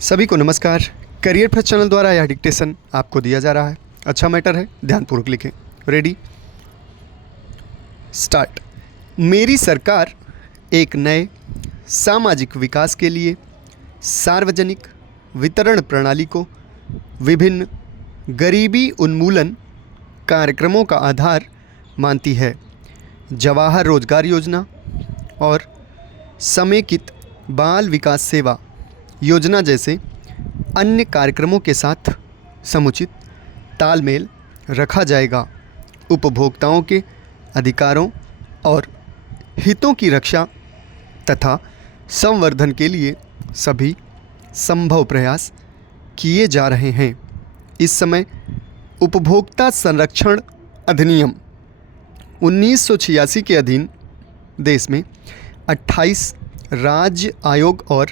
सभी को नमस्कार। करियर प्लस चैनल द्वारा यह डिक्टेशन आपको दिया जा रहा है। अच्छा मैटर है, ध्यानपूर्वक लिखें। Ready start. मेरी सरकार एक नए सामाजिक विकास के लिए सार्वजनिक वितरण प्रणाली को विभिन्न गरीबी उन्मूलन कार्यक्रमों का आधार मानती है। जवाहर रोजगार योजना और समेकित बाल विकास सेवा योजना जैसे अन्य कार्यक्रमों के साथ समुचित तालमेल रखा जाएगा। उपभोक्ताओं के अधिकारों और हितों की रक्षा तथा संवर्धन के लिए सभी संभव प्रयास किए जा रहे हैं। इस समय उपभोक्ता संरक्षण अधिनियम 1986 के अधीन देश में 28 राज्य आयोग और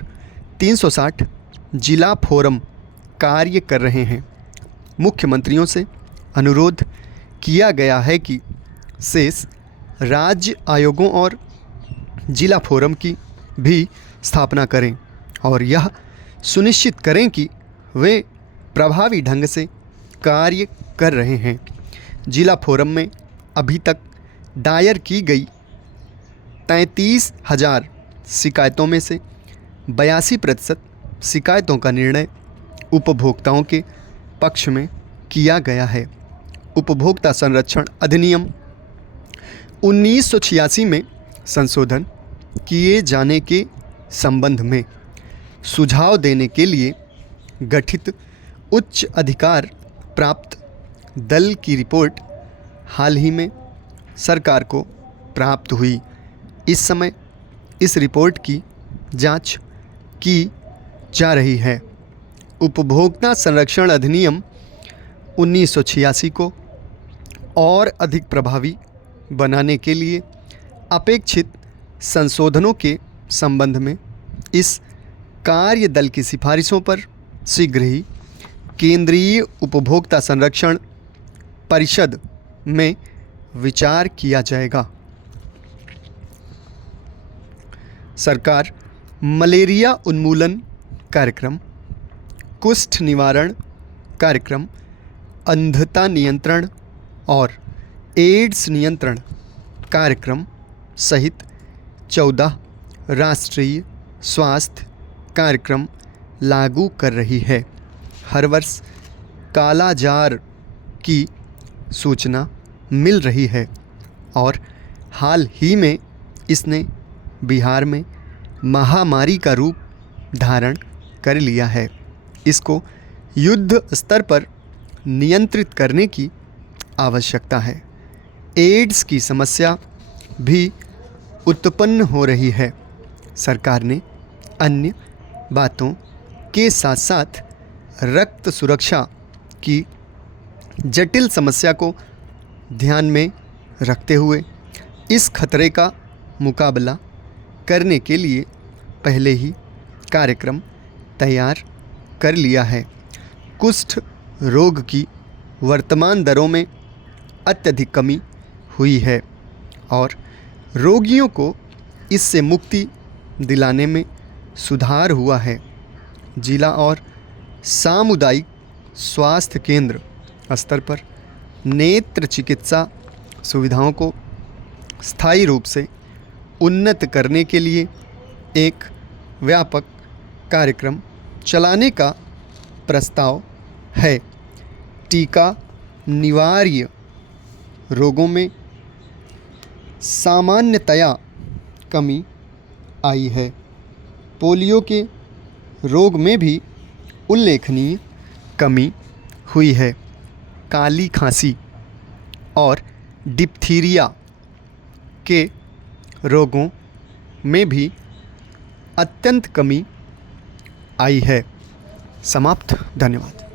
360 जिला फोरम कार्य कर रहे हैं। मुख्यमंत्रियों से अनुरोध किया गया है कि शेष राज्य आयोगों और जिला फोरम की भी स्थापना करें और यह सुनिश्चित करें कि वे प्रभावी ढंग से कार्य कर रहे हैं। जिला फोरम में अभी तक दायर की गई 33,000 शिकायतों में से 82% शिकायतों का निर्णय उपभोक्ताओं के पक्ष में किया गया है। उपभोक्ता संरक्षण अधिनियम 1986 में संशोधन किए जाने के संबंध में सुझाव देने के लिए गठित उच्च अधिकार प्राप्त दल की रिपोर्ट हाल ही में सरकार को प्राप्त हुई। इस समय इस रिपोर्ट की जांच की जा रही है। उपभोक्ता संरक्षण अधिनियम 1986 को और अधिक प्रभावी बनाने के लिए अपेक्षित संशोधनों के संबंध में इस कार्य दल की सिफारिशों पर शीघ्र ही केंद्रीय उपभोक्ता संरक्षण परिषद में विचार किया जाएगा। सरकार मलेरिया उन्मूलन कार्यक्रम, कुष्ठ निवारण कार्यक्रम, अंधता नियंत्रण और एड्स नियंत्रण कार्यक्रम सहित 14 राष्ट्रीय स्वास्थ्य कार्यक्रम लागू कर रही है। हर वर्ष कालाजार की सूचना मिल रही है और हाल ही में इसने बिहार में महामारी का रूप धारण कर लिया है। इसको युद्ध स्तर पर नियंत्रित करने की आवश्यकता है। एड्स की समस्या भी उत्पन्न हो रही है। सरकार ने अन्य बातों के साथ साथ रक्त सुरक्षा की जटिल समस्या को ध्यान में रखते हुए इस खतरे का मुकाबला करने के लिए पहले ही कार्यक्रम तैयार कर लिया है। कुष्ठ रोग की वर्तमान दरों में अत्यधिक कमी हुई है और रोगियों को इससे मुक्ति दिलाने में सुधार हुआ है। जिला और सामुदायिक स्वास्थ्य केंद्र स्तर पर नेत्र चिकित्सा सुविधाओं को स्थायी रूप से उन्नत करने के लिए एक व्यापक कार्यक्रम चलाने का प्रस्ताव है। टीका निवार्य रोगों में सामान्यतया कमी आई है। पोलियो के रोग में भी उल्लेखनीय कमी हुई है। काली खांसी और डिप्थीरिया के रोगों में भी अत्यंत कमी आई है। समाप्त। धन्यवाद।